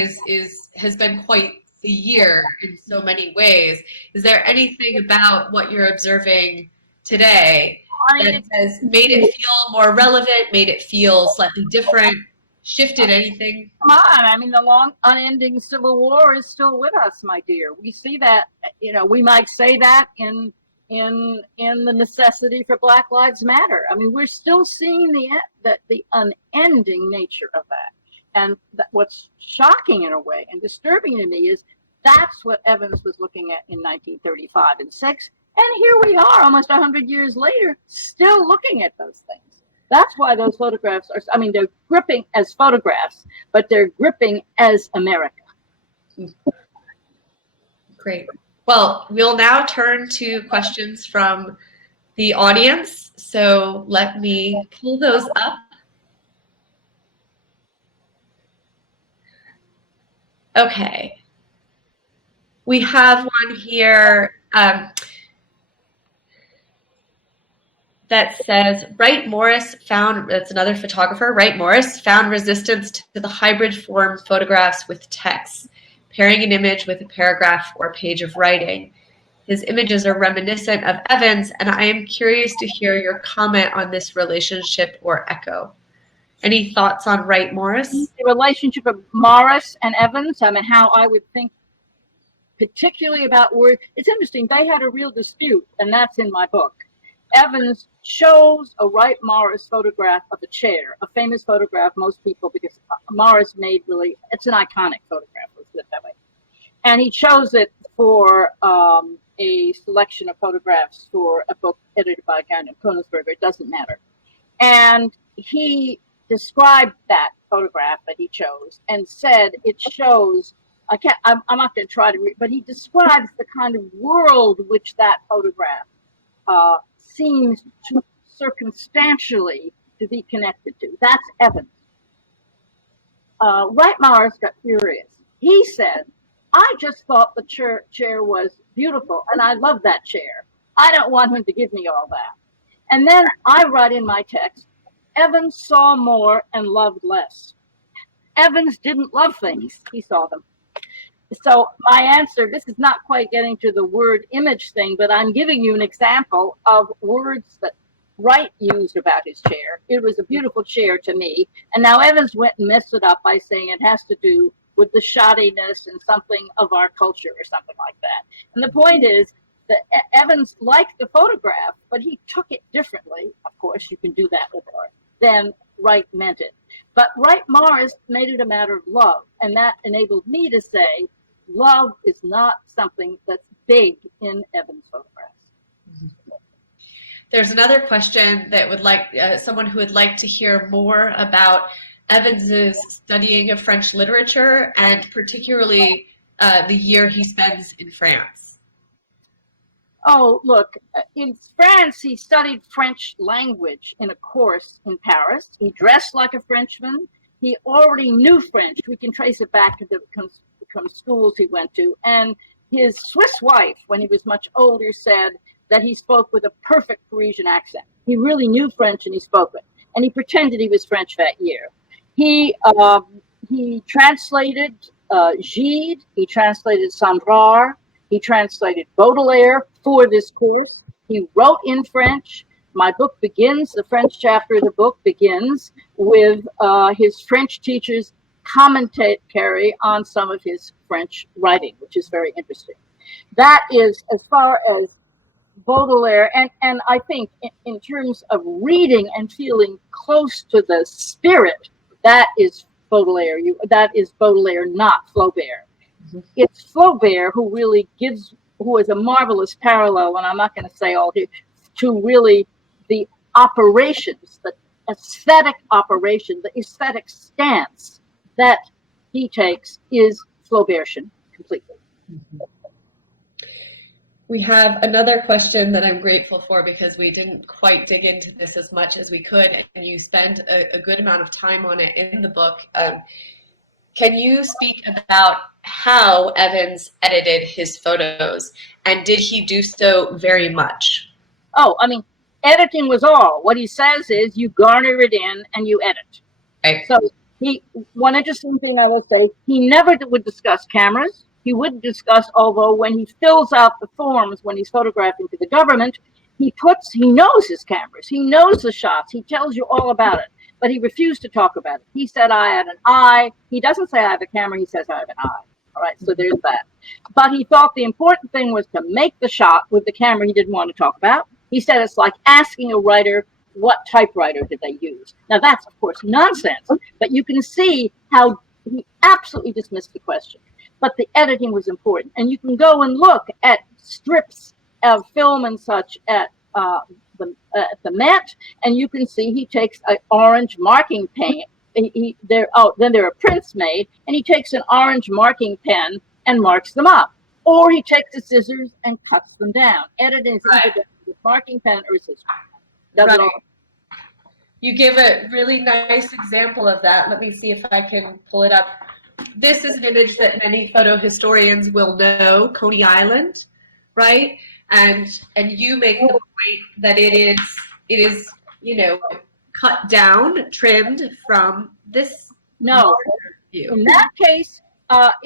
has been quite the year in so many ways. Is there anything about what you're observing today that has made it feel more relevant, made it feel slightly different, shifted anything? Come on, I mean, the long, unending Civil War is still with us, my dear. We see that, you know, we might say that in the necessity for Black Lives Matter. I mean, we're still seeing the unending nature of that. And what's shocking in a way and disturbing to me is that's what Evans was looking at in 1935 and 6. And here we are almost 100 years later, still looking at those things. That's why those photographs are, I mean, they're gripping as photographs, but they're gripping as America. Great. Well, we'll now turn to questions from the audience. So let me pull those up. Okay. We have one here that says, Wright Morris found, that's another photographer, Wright Morris found resistance to the hybrid form photographs with text, pairing an image with a paragraph or page of writing. His images are reminiscent of Evans, and I am curious to hear your comment on this relationship or echo. Any thoughts on Wright Morris? The relationship of Morris and Evans, I mean, how I would think particularly about words. It's interesting, they had a real dispute, and that's in my book. Evans chose a Wright Morris photograph of a chair, a famous photograph, most people, because Morris made really, it's an iconic photograph, let's put it that way. And he chose it for a selection of photographs for a book edited by a guy named Koenigsberger, it doesn't matter. And he described that photograph that he chose and said it shows, I'm not going to try to read, but he describes the kind of world which that photograph seems to circumstantially to be connected to. That's Evans. Wright Morris got furious. He said, I just thought the chair was beautiful, and I love that chair. I don't want him to give me all that. And then I write in my text, Evans saw more and loved less. Evans didn't love things, he saw them. So my answer, this is not quite getting to the word image thing, but I'm giving you an example of words that Wright used about his chair. It was a beautiful chair to me. And now Evans went and messed it up by saying it has to do with the shoddiness and something of our culture or something like that. And the point is that Evans liked the photograph, but he took it differently. Of course, you can do that with art. Then Wright meant it. But Wright Morris made it a matter of love. And that enabled me to say, love is not something that's big in Evans' photographs. There's another question that would like someone who would like to hear more about Evans's studying of French literature and particularly the year he spends in France. Oh, look, in France, he studied French language in a course in Paris. He dressed like a Frenchman. He already knew French. We can trace it back to the schools he went to. And his Swiss wife, when he was much older, said that he spoke with a perfect Parisian accent. He really knew French and he spoke it. And he pretended he was French that year. He translated Gide, he translated Sandrard, he translated Baudelaire for this course. He wrote in French. My book begins, the French chapter of the book begins with his French teacher's commentary on some of his French writing, which is very interesting. That is as far as Baudelaire, and I think in terms of reading and feeling close to the spirit, that is Baudelaire. That is Baudelaire, not Flaubert. It's Flaubert who is a marvelous parallel, and I'm not going to say all here, to really the operations, the aesthetic operation, the aesthetic stance that he takes is Flaubertian completely. We have another question that I'm grateful for because we didn't quite dig into this as much as we could, and you spend a good amount of time on it in the book. Can you speak about how Evans edited his photos, and did he do so very much? Oh, I mean, editing was all. What he says is you garner it in and you edit. Okay. So one interesting thing I will say, he never would discuss cameras. He would discuss, although when he fills out the forms, when he's photographing to the government, he knows his cameras, he knows the shots, he tells you all about it, but he refused to talk about it. He said, I had an eye. He doesn't say I have a camera, he says I have an eye. All right, so there's that. But he thought the important thing was to make the shot with the camera he didn't want to talk about. He said it's like asking a writer, what typewriter did they use? Now that's, of course, nonsense, but you can see how he absolutely dismissed the question. But the editing was important. And you can go and look at strips of film and such at the Met, and you can see he takes an orange marking pen. Then there are prints made, and he takes an orange marking pen and marks them up. Or he takes the scissors and cuts them down. Editing is either with marking pen or scissors. Does it all. You give a really nice example of that. Let me see if I can pull it up. This is an image that many photo historians will know, Coney Island, right? And you make the point that it is, you know, cut down, trimmed from this view. In that case,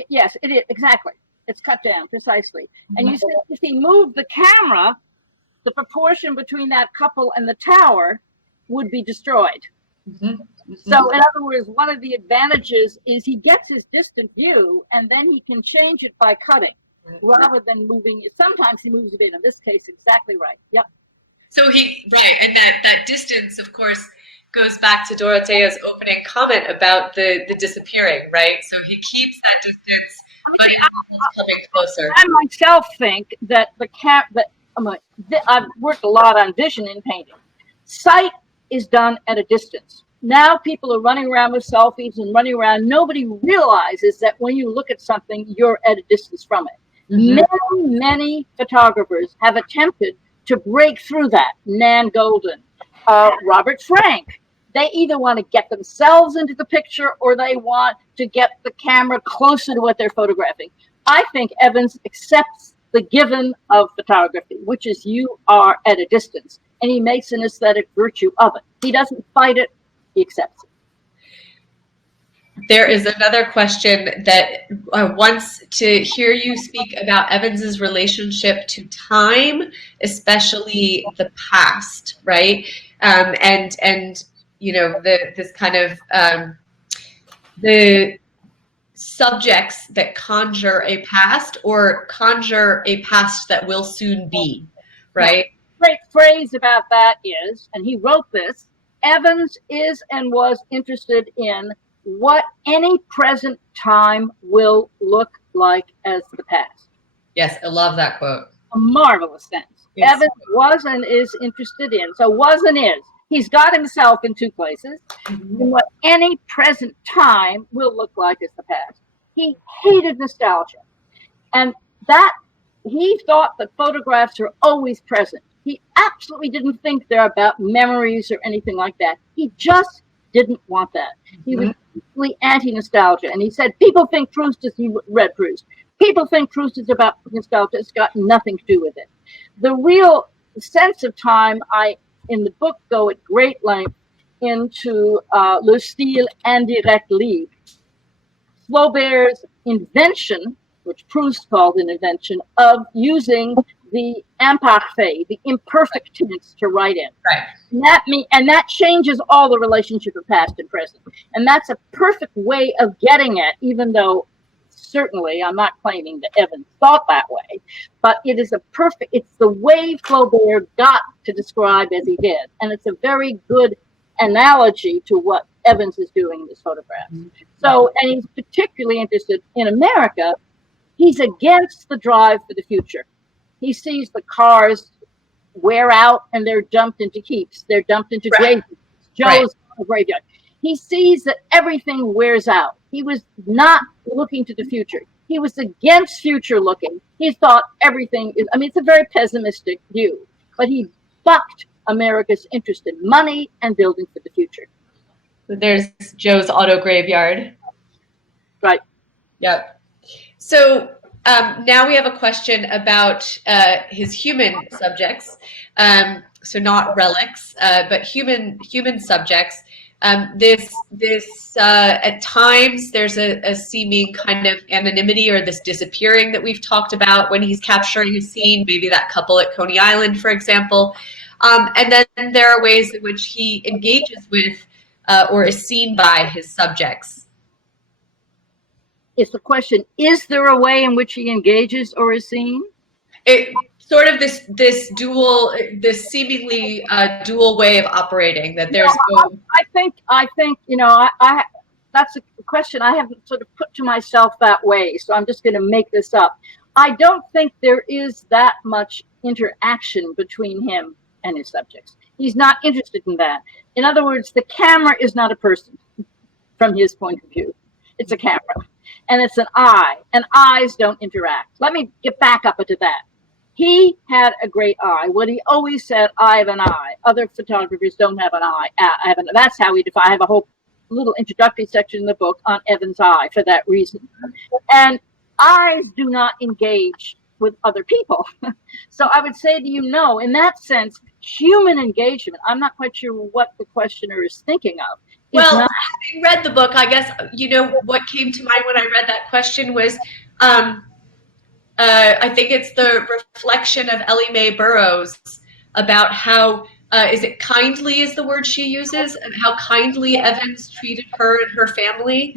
yes, it is exactly. It's cut down precisely. And you see, if he moved the camera, the proportion between that couple and the tower would be destroyed. So in other words, one of the advantages is he gets his distant view and then he can change it by cutting rather than moving it. Sometimes he moves it in this case, exactly right. Yep. So and that distance, of course, goes back to Dorothea's opening comment about the disappearing, right? So he keeps that distance, but he's coming closer. I myself think that I've worked a lot on vision in painting. Sight is done at a distance. Now people are running around with selfies and running around. Nobody realizes that when you look at something, you're at a distance from it. Many photographers have attempted to break through that. Nan Golden, Robert Frank. They either want to get themselves into the picture or they want to get the camera closer to what they're photographing. I think Evans accepts the given of photography, which is you are at a distance, and he makes an aesthetic virtue of it. He doesn't fight it, he accepts it. There is another question that wants to hear you speak about Evans's relationship to time, especially the past, right? And you know, this kind of the subjects that conjure a past or conjure a past that will soon be, right? Great phrase about that is, and he wrote this, Evans is and was interested in what any present time will look like as the past. Yes, I love that quote. A marvelous sentence. Yes. Evans was and is interested in. So was and is. He's got himself in two places. And what any present time will look like as the past. He hated nostalgia. And that he thought that photographs are always present. He absolutely didn't think they're about memories or anything like that. He just didn't want that. He was completely anti-nostalgia. And he said, people think Proust is, he read Proust. People think Proust is about nostalgia. It's got nothing to do with it. The real sense of time, I, in the book, go at great length into le style indirect libre. Flaubert's invention, which Proust called an invention, of using the imparfait, the imperfect tense to write in. Right. And that changes all the relationship of past and present. And that's a perfect way of getting at, even though certainly I'm not claiming that Evans thought that way, but it's the way Flaubert got to describe as he did. And it's a very good analogy to what Evans is doing in this photograph. So, and he's particularly interested in America. He's against the drive for the future. He sees the cars wear out and they're dumped into heaps. They're dumped into graveyards. Joe's a graveyard. He sees that everything wears out. He was not looking to the future. He was against future looking. He thought everything is, I mean, it's a very pessimistic view, but he bucked America's interest in money and building for the future. There's Joe's auto graveyard. Right. Yep. So now we have a question about his human subjects. So not relics, but human subjects. This at times there's a seeming kind of anonymity or this disappearing that we've talked about when he's capturing a scene, maybe that couple at Coney Island, for example. And then there are ways in which he engages with or is seen by his subjects. Is the question, is there a way in which he engages or is seen? It sort of this dual, this seemingly dual way of operating that there's. I think you know, I that's a question I haven't sort of put to myself that way, so I'm just going to make this up. I don't think there is that much interaction between him and his subjects. He's not interested in that. In other words, the camera is not a person from his point of view. It's a camera. And it's an eye, and eyes don't interact. Let me get back up into that. He had a great eye. What he always said, I have an eye. Other photographers don't have an eye. That's how we define. I have a whole little introductory section in the book on Evans' eye for that reason. And eyes do not engage with other people. So I would say to you, no, in that sense, human engagement, I'm not quite sure what the questioner is thinking of. Well, having read the book, I guess, you know, what came to mind when I read that question was, I think it's the reflection of Ellie Mae Burroughs about how, is it kindly is the word she uses, and how kindly Evans treated her and her family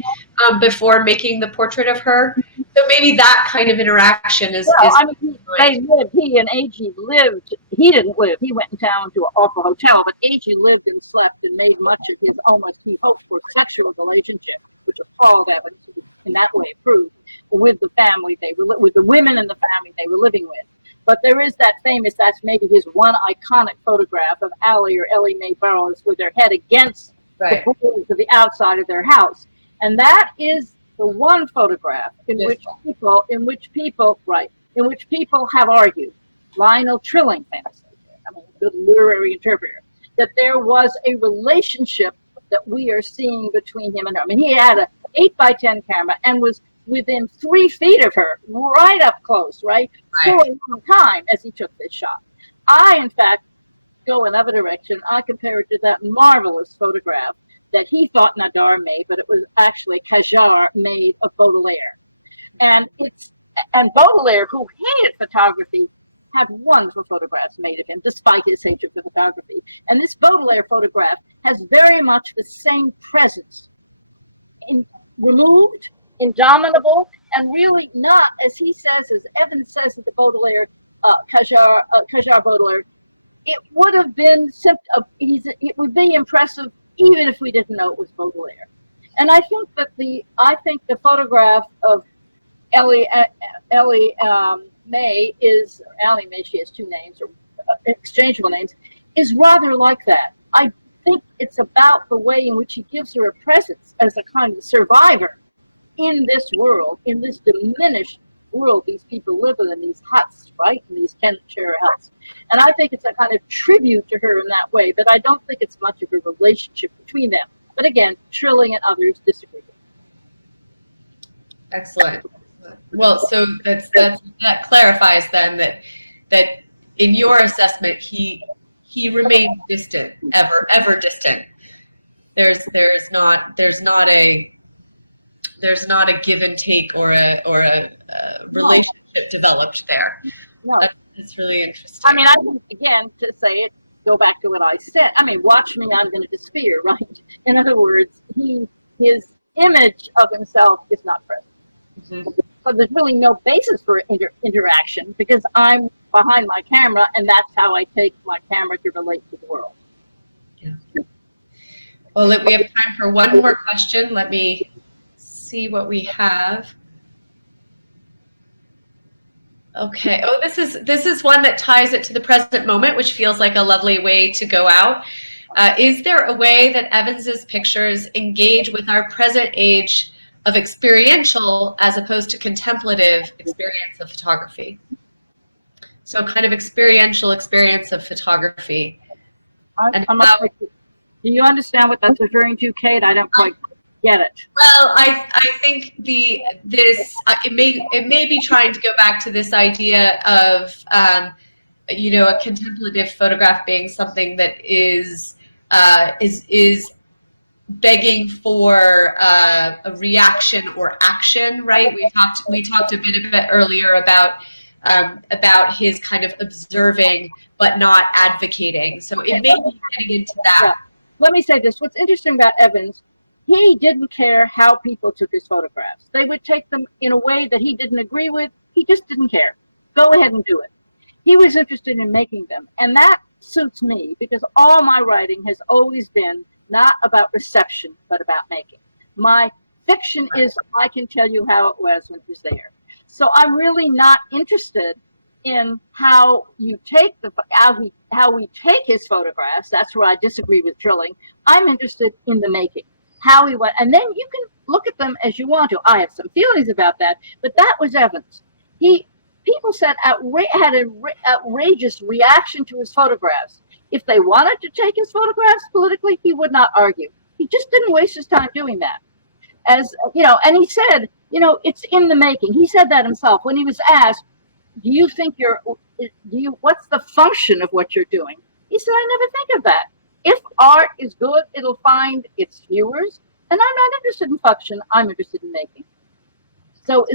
before making the portrait of her. So maybe that kind of interaction is. Well, I mean, they lived. He and A.G. lived. He didn't live. He went in town to an awful hotel, but A.G. lived and slept and made much of his almost, he hoped for, sexual relationship, which appalled Evans in that way proved, with the family they were, with the women in the family they were living with. But there is that famous, that's maybe his one iconic photograph of Allie or Ellie Mae Burroughs with their head against the walls of the outside of their house. And that is the one photograph in which people have argued. Lionel Trilling famously, I mean, a good literary interpreter, that there was a relationship that we are seeing between him and her. I mean, he had an 8x10 camera and was within 3 feet of her, right up close, right? For a long time as he took this shot. I, in fact, go another direction. I compare it to that marvelous photograph that he thought Nadar made, but it was actually Kajar made of Baudelaire. And Baudelaire, who hated photography, had wonderful photographs made of him, despite his hatred for photography. And this Baudelaire photograph has very much the same presence, removed, indomitable, and really not, as he says, as Evans says at the Baudelaire, Kajar Baudelaire, it would have been it would be impressive even if we didn't know it was Baudelaire. And I think that the photograph of Ellie Mae is, Allie Mae, she has 2 names or exchangeable names, is rather like that. I think it's about the way in which he gives her a presence as a kind of survivor in this world, in this diminished world these people live in these huts, right? In these Kent-shire huts. And I think it's a kind of tribute to her in that way, but I don't think it's much of a relationship between them. But again, Trilling and others disagree. Excellent. Well, so that clarifies then that in your assessment he remained distant, ever distant. There's not a give and take or a relationship developed there. No. That's really interesting. I mean, I think, again, to say it, go back to what I said. I mean, watch me, I'm going to disappear, right? In other words, his image of himself is not present. Mm-hmm. So there's really no basis for interaction because I'm behind my camera and that's how I take my camera to relate to the world. Yeah. Well, we have time for one more question. Let me see what we have. Okay. Oh, this is one that ties it to the present moment, which feels like a lovely way to go out. Is there a way that Evans's pictures engage with our present age of experiential as opposed to contemplative experience of photography? So kind of experiential experience of photography. Do you understand what that's referring to, Kate? I don't quite get it. Well, I think it may be trying to go back to this idea of a contemplative photograph being something that is begging for a reaction or action, right? We talked a bit earlier about his kind of observing but not advocating. So it may be getting into that. Yeah. Let me say this. What's interesting about Evans, he didn't care how people took his photographs. They would take them in a way that he didn't agree with. He just didn't care. Go ahead and do it. He was interested in making them. And that suits me because all my writing has always been not about reception, but about making. My fiction is, I can tell you how it was when it was there. So I'm really not interested in how you take how we take his photographs. That's where I disagree with Trilling. I'm interested in the making, how he went, and then you can look at them as you want to. I have some feelings about that, but that was Evans. People said had an outrageous reaction to his photographs. If they wanted to take his photographs politically, he would not argue. He just didn't waste his time doing that. As you know, and he said, it's in the making. He said that himself when he was asked, what's the function of what you're doing? He said, I never think of that. If art is good, it'll find its viewers. And I'm not interested in function. I'm interested in making. So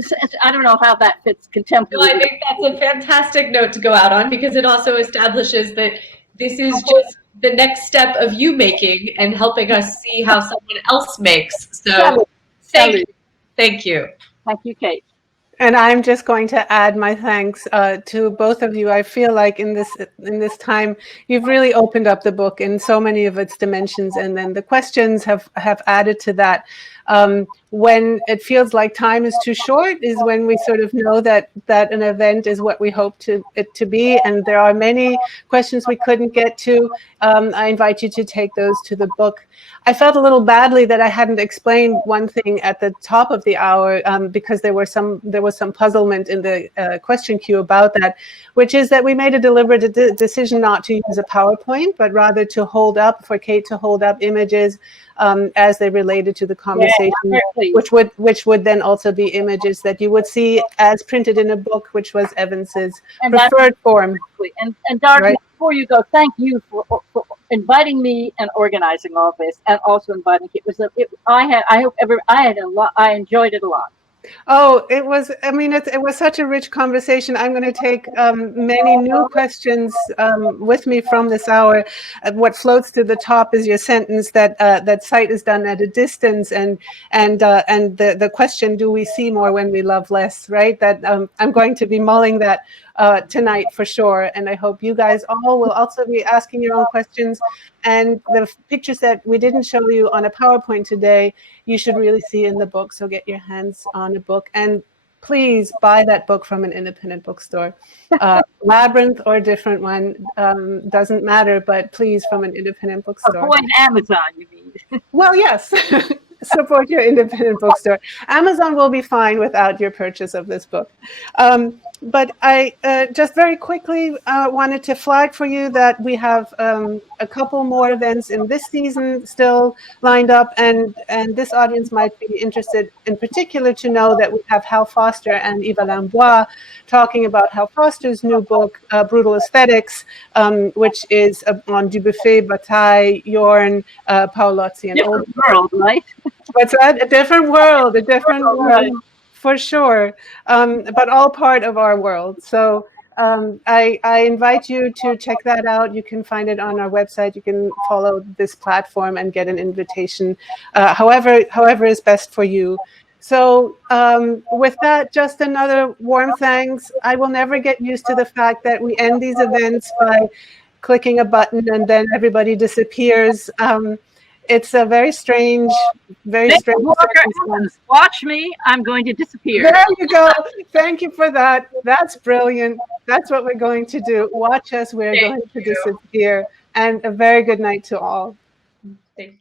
I don't know how that fits contemporary. Well, I think that's a fantastic note to go out on because it also establishes that this is just the next step of you making and helping us see how someone else makes. So thank you. Thank you, Kate. And I'm just going to add my thanks to both of you. I feel like in this time, you've really opened up the book in so many of its dimensions, and then the questions have added to that. When it feels like time is too short is when we sort of know that an event is what we hope it to be, and there are many questions we couldn't get to. I invite you to take those to the book. I felt a little badly that I hadn't explained one thing at the top of the hour because there was some puzzlement in the question queue about that, which is that we made a deliberate decision not to use a PowerPoint, but rather to for Kate to hold up images as they related to the conversation, which would then also be images that you would see as printed in a book, which was Evans's preferred form. And Dorothy, right? Before you go, thank you for inviting me and organizing all this, and also inviting Kate. I enjoyed it a lot. Oh, it was, it was such a rich conversation. I'm going to take many new questions with me from this hour. What floats to the top is your sentence that sight is done at a distance, and the question, do we see more when we love less, right? That I'm going to be mulling that tonight for sure. And I hope you guys all will also be asking your own questions. And the pictures that we didn't show you on a PowerPoint today, you should really see in the book. So get your hands on a book, and please buy that book from an independent bookstore. Labyrinth or a different one, doesn't matter, but please from an independent bookstore. Avoid Amazon, you mean? Well, yes. Support your independent bookstore. Amazon will be fine without your purchase of this book. But I just very quickly wanted to flag for you that we have a couple more events in this season still lined up, and this audience might be interested in particular to know that we have Hal Foster and Eva Lambois talking about Hal Foster's new book, Brutal Aesthetics, which is on Dubuffet, Bataille, Yorn, Paolozzi, and Different world, right? What's that? A different world, for sure, but all part of our world. So I invite you to check that out. You can find it on our website. You can follow this platform and get an invitation, however is best for you. So with that, just another warm thanks. I will never get used to the fact that we end these events by clicking a button and then everybody disappears. It's a very strange circumstance. Watch me. I'm going to disappear. There you go. Thank you for that. That's brilliant. That's what we're going to do. Watch us. We're going to disappear. And a very good night to all. Thank you.